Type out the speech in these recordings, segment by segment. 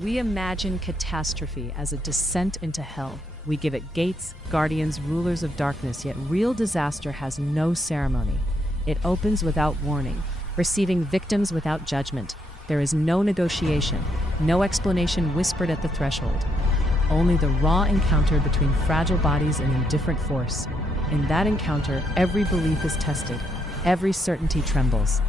We imagine catastrophe as a descent into hell. We give it gates, guardians, rulers of darkness, yet real disaster has no ceremony. It opens without warning, receiving victims without judgment. There is no negotiation, no explanation whispered at the threshold. Only the raw encounter between fragile bodies and indifferent force. In that encounter, every belief is tested, every certainty trembles.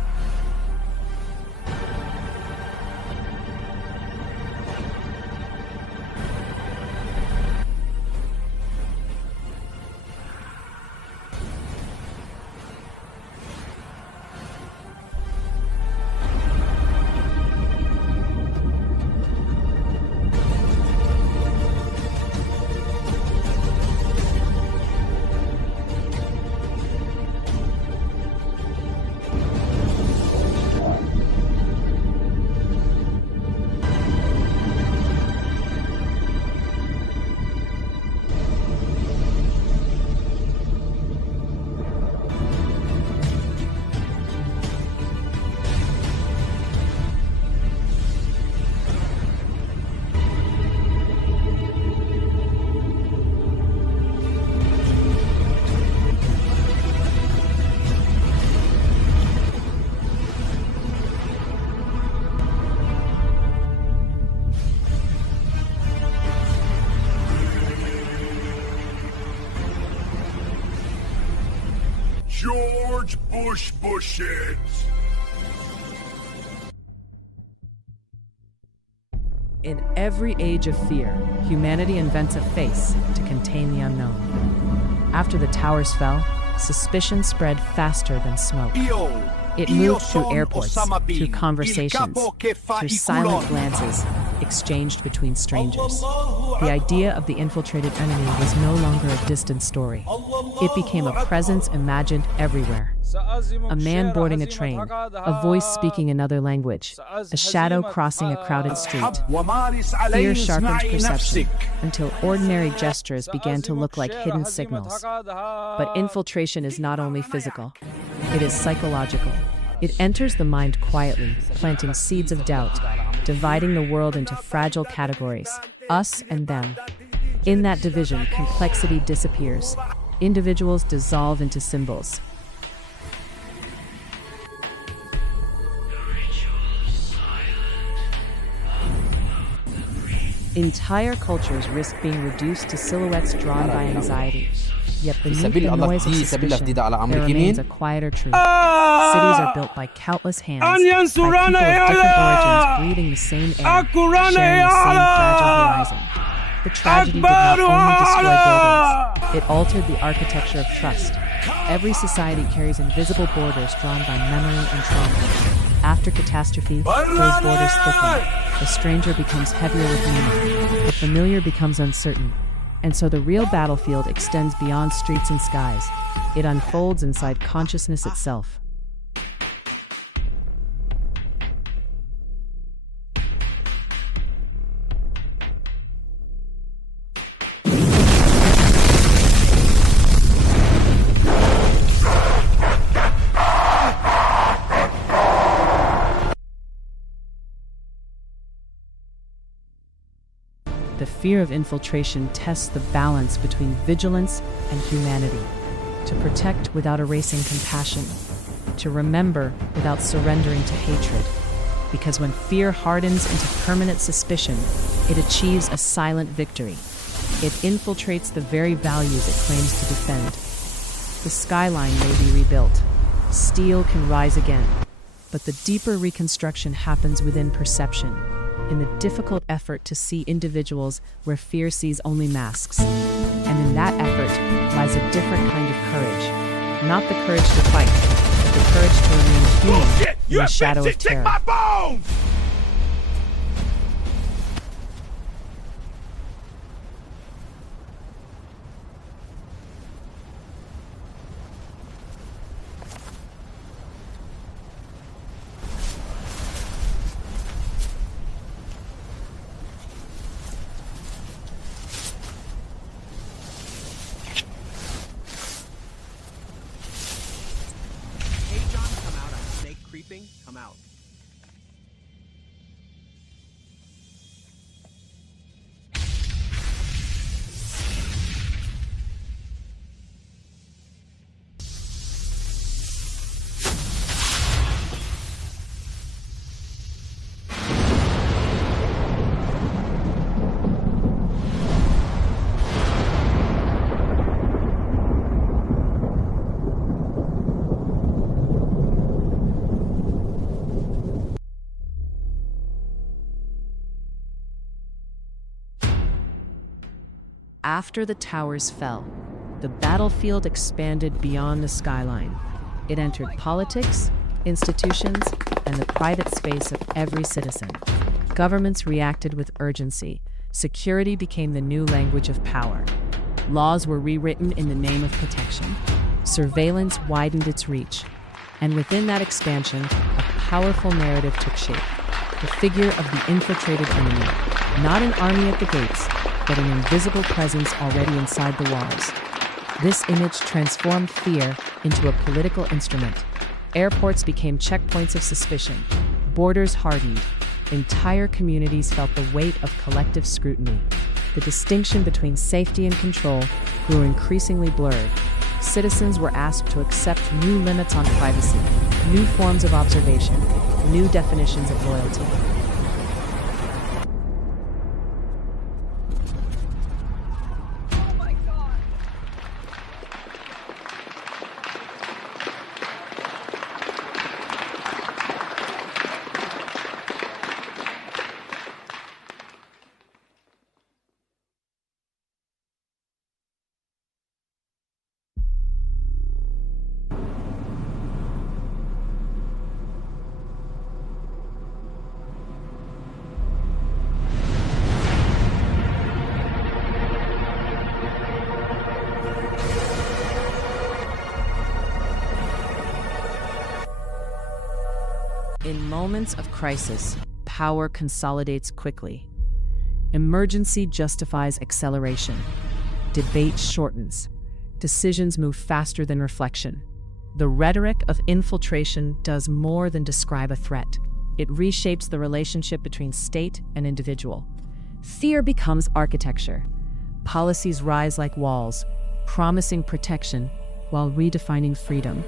George Bushes. In every age of fear, humanity invents a face to contain the unknown. After the towers fell, suspicion spread faster than smoke. It moved through airports, through conversations, through silent glances exchanged between strangers. The idea of the infiltrated enemy was no longer a distant story. It became a presence imagined everywhere. A man boarding a train, a voice speaking another language, a shadow crossing a crowded street. Fear sharpened perception until ordinary gestures began to look like hidden signals. But infiltration is not only physical, it is psychological. It enters the mind quietly, planting seeds of doubt, dividing the world into fragile categories, us and them. In that division, complexity disappears. Individuals dissolve into symbols. Entire cultures risk being reduced to silhouettes drawn by anxiety. Yet beneath the noise of suspicion, there remains a quieter truth. Cities are built by countless hands, by people of different origins breathing the same air, sharing the same fragile horizon. The tragedy did not only destroy buildings, it altered the architecture of trust. Every society carries invisible borders drawn by memory and trauma. After catastrophe, those borders thicken. The stranger becomes heavier with meaning. The familiar becomes uncertain. And so the real battlefield extends beyond streets and skies. It unfolds inside consciousness itself. The fear of infiltration tests the balance between vigilance and humanity. To protect without erasing compassion. To remember without surrendering to hatred. Because when fear hardens into permanent suspicion, it achieves a silent victory. It infiltrates the very values it claims to defend. The skyline may be rebuilt. Steel can rise again. But the deeper reconstruction happens within perception. In the difficult effort to see individuals where fear sees only masks. And in that effort lies a different kind of courage. Not the courage to fight, but the courage to remain human in the shadow of terror. Come out. after the towers fell, the battlefield expanded beyond the skyline. It entered politics, institutions, and the private space of every citizen. Governments reacted with urgency. Security became the new language of power. Laws were rewritten in the name of protection. Surveillance widened its reach. And within that expansion, a powerful narrative took shape. The figure of the infiltrated enemy, not an army at the gates, but an invisible presence already inside the walls. This image transformed fear into a political instrument. Airports became checkpoints of suspicion. Borders hardened. Entire communities felt the weight of collective scrutiny. The distinction between safety and control grew increasingly blurred. Citizens were asked to accept new limits on privacy, new forms of observation, new definitions of loyalty. In moments of crisis, power consolidates quickly. Emergency justifies acceleration. Debate shortens. Decisions move faster than reflection. The rhetoric of infiltration does more than describe a threat. It reshapes the relationship between state and individual. Fear becomes architecture. Policies rise like walls, promising protection while redefining freedom.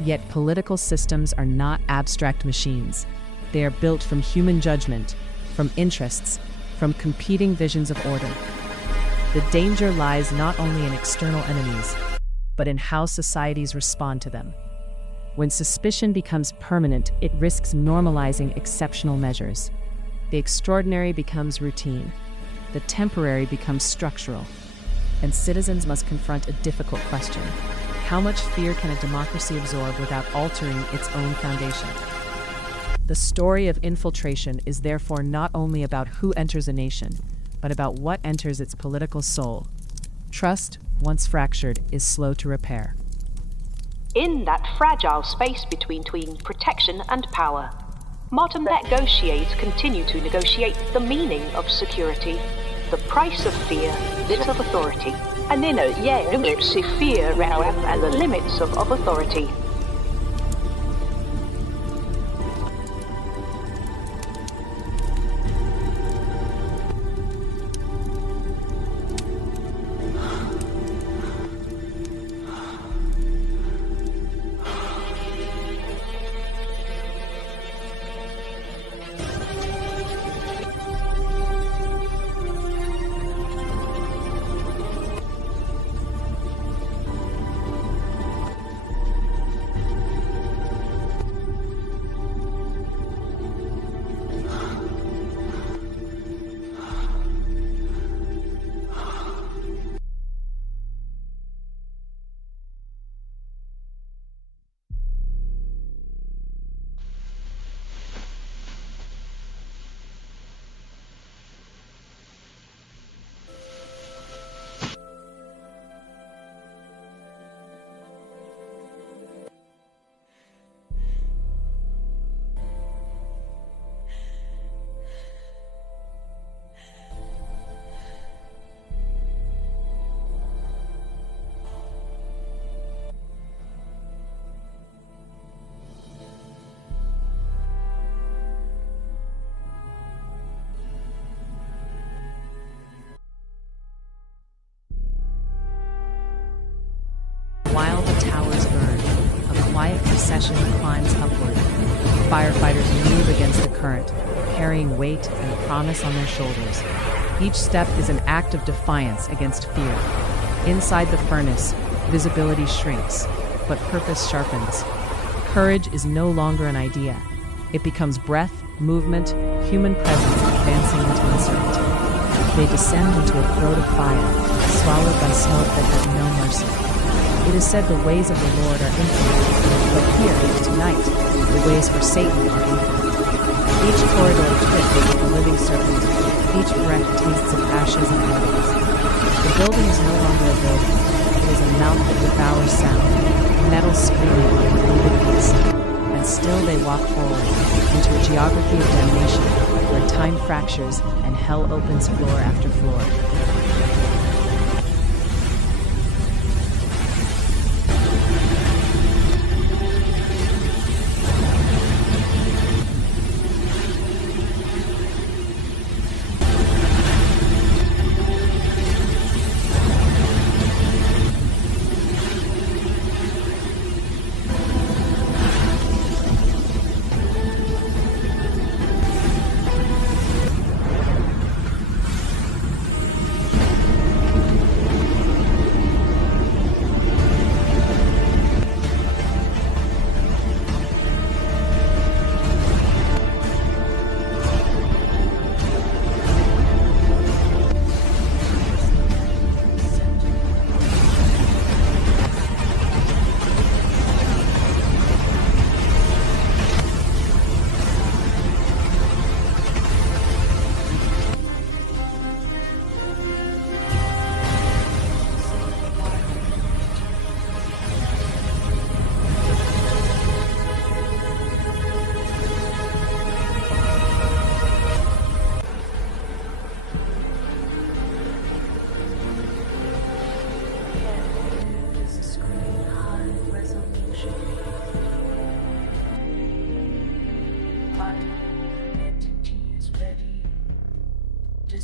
Yet political systems are not abstract machines. They are built from human judgment, from interests, from competing visions of order. The danger lies not only in external enemies, but in how societies respond to them. When suspicion becomes permanent, it risks normalizing exceptional measures. The extraordinary becomes routine. The temporary becomes structural. And citizens must confront a difficult question. How much fear can a democracy absorb without altering its own foundation? The story of infiltration is therefore not only about who enters a nation, but about what enters its political soul. Trust, once fractured, is slow to repair. In that fragile space between protection and power, modern negotiators continue to negotiate the meaning of security, the price of fear, limits of authority. And limits of fear and the limits of authority. While the towers burn, a quiet procession climbs upward. Firefighters move against the current, carrying weight and promise on their shoulders. Each step is an act of defiance against fear. Inside the furnace, visibility shrinks, but purpose sharpens. Courage is no longer an idea. It becomes breath, movement, human presence advancing into uncertainty. They descend into a throat of fire, swallowed by smoke that has no mercy. It is said the ways of the Lord are infinite, but here, tonight, the ways for Satan are infinite. Each corridor twists with a living serpent. Each breath tastes of ashes and embers. The building is no longer a building. It is a mouth that devours sound, metal screaming like a wounded beast. And still they walk forward, into a geography of damnation, where time fractures and hell opens floor after floor.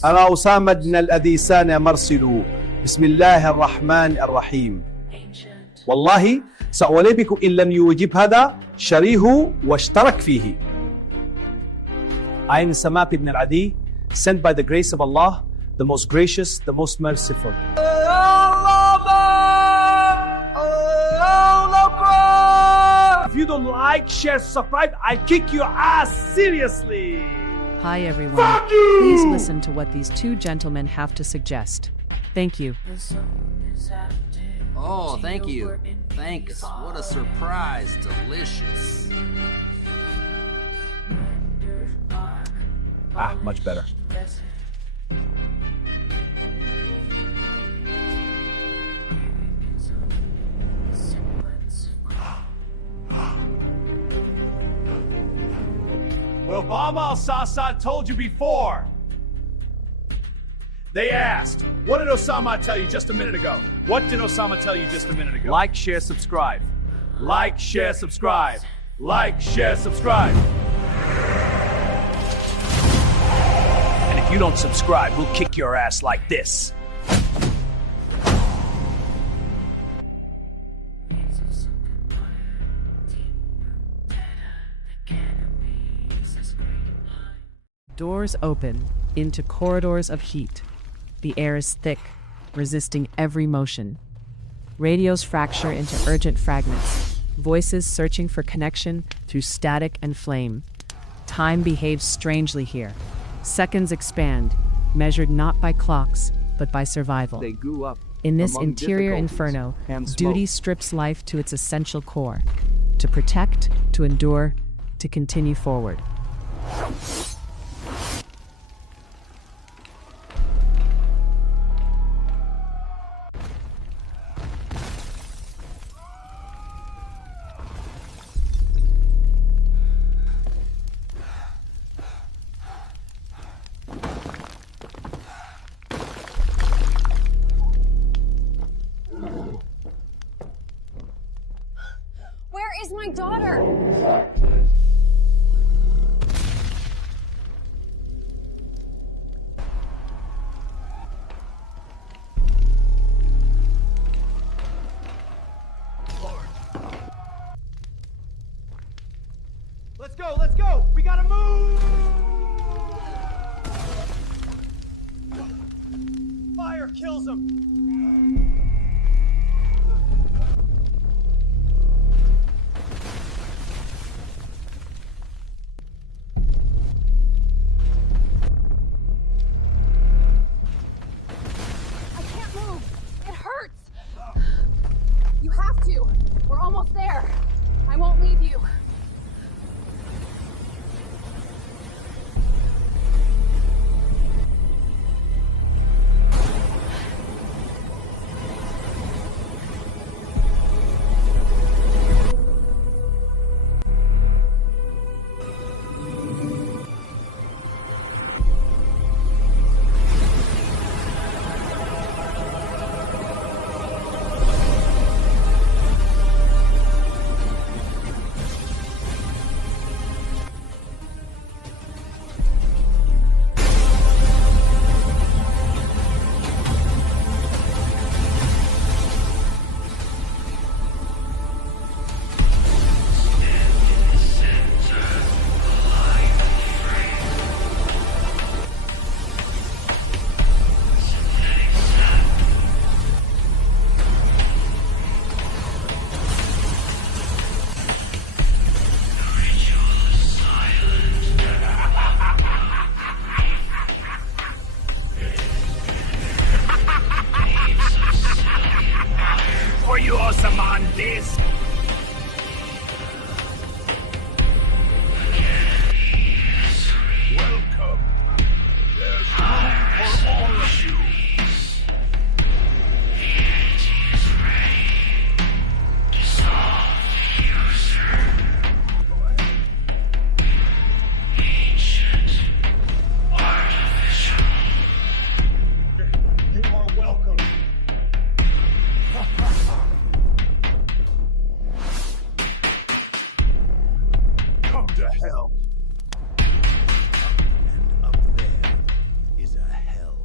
أنا أسامة بن الأديسان مرسل بسم الله الرحمن الرحيم. والله سأولي بكم إن لم يوجب هذا شريه واشترك فيه. I am Samap ibn al-Adi, sent by the grace of Allah, the most gracious, the most merciful. If you don't like, share, subscribe, I kick your ass seriously. Hi everyone. Fuck you! Please listen to what these two gentlemen have to suggest. Thank you. Oh, thank you. Thanks. What a surprise. Delicious. Much better. Well, Obama al-Assad told you before. They asked, what did Osama tell you just a minute ago? What did Osama tell you just a minute ago? Like, share, subscribe. Like, share, subscribe. Like, share, subscribe. And if you don't subscribe, we'll kick your ass like this. Doors open into corridors of heat. The air is thick, resisting every motion. Radios fracture into urgent fragments, voices searching for connection through static and flame. Time behaves strangely here. Seconds expand, measured not by clocks, but by survival. They grew up In this among interior difficulties inferno, and smoke. duty strips life to its essential core. To protect, to endure, to continue forward. Where is my daughter? Let's go! We gotta move! Fire kills him! this! Welcome. There's room for all of you. You are welcome. Come to hell. And up there is a hell.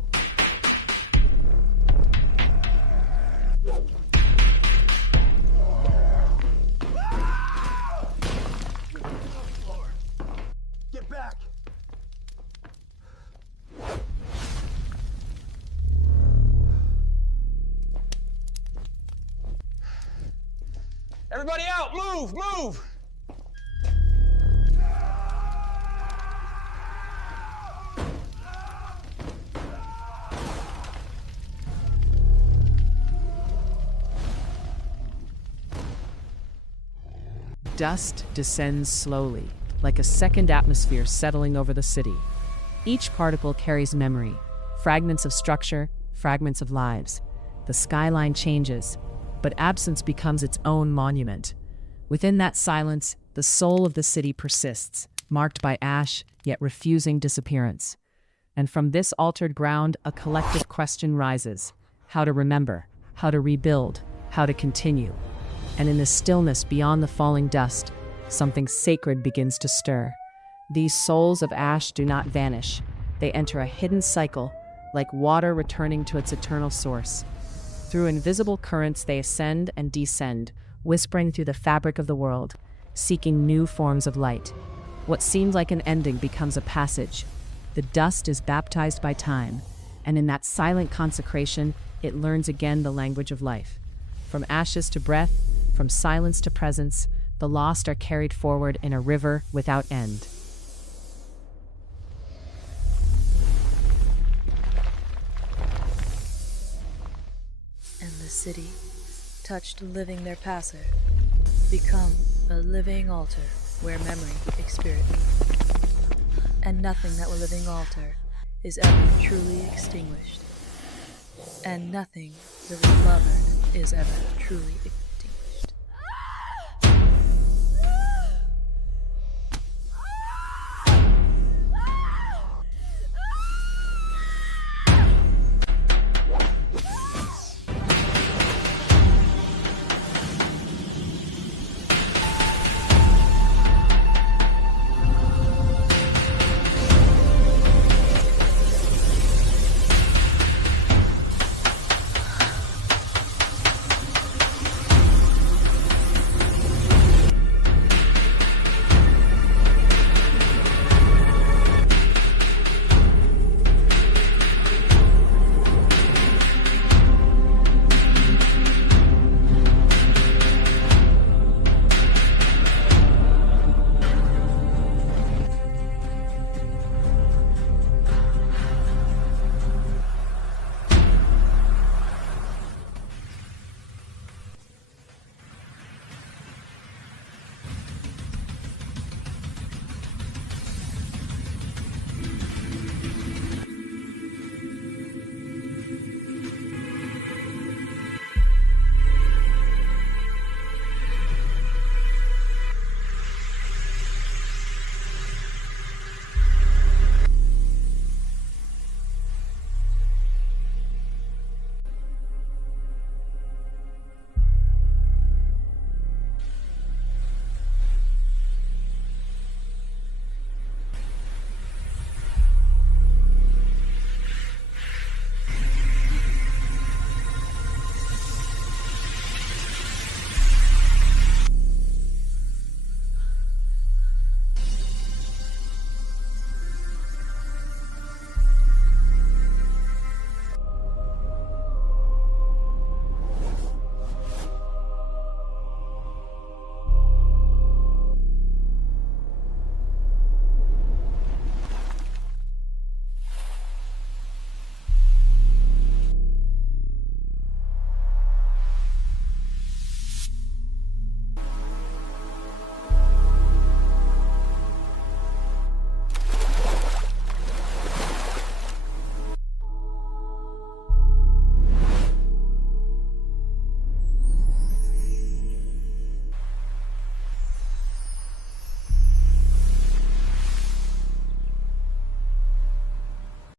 Get back. Everybody out! Move! Move! Dust descends slowly, like a second atmosphere settling over the city. Each particle carries memory, fragments of structure, fragments of lives. The skyline changes, but absence becomes its own monument. Within that silence, the soul of the city persists, marked by ash, yet refusing disappearance. And from this altered ground, a collective question rises: how to remember, how to rebuild, how to continue. And in the stillness beyond the falling dust, something sacred begins to stir. These souls of ash do not vanish. They enter a hidden cycle, like water returning to its eternal source. Through invisible currents they ascend and descend, whispering through the fabric of the world, seeking new forms of light. What seems like an ending becomes a passage. The dust is baptized by time, and in that silent consecration, it learns again the language of life. From ashes to breath, from silence to presence, the lost are carried forward in a river without end. And the city, touched living their passer, become a living altar where memory expirit meet. And nothing that will living altar is ever truly extinguished. And nothing the beloved is ever truly extinguished.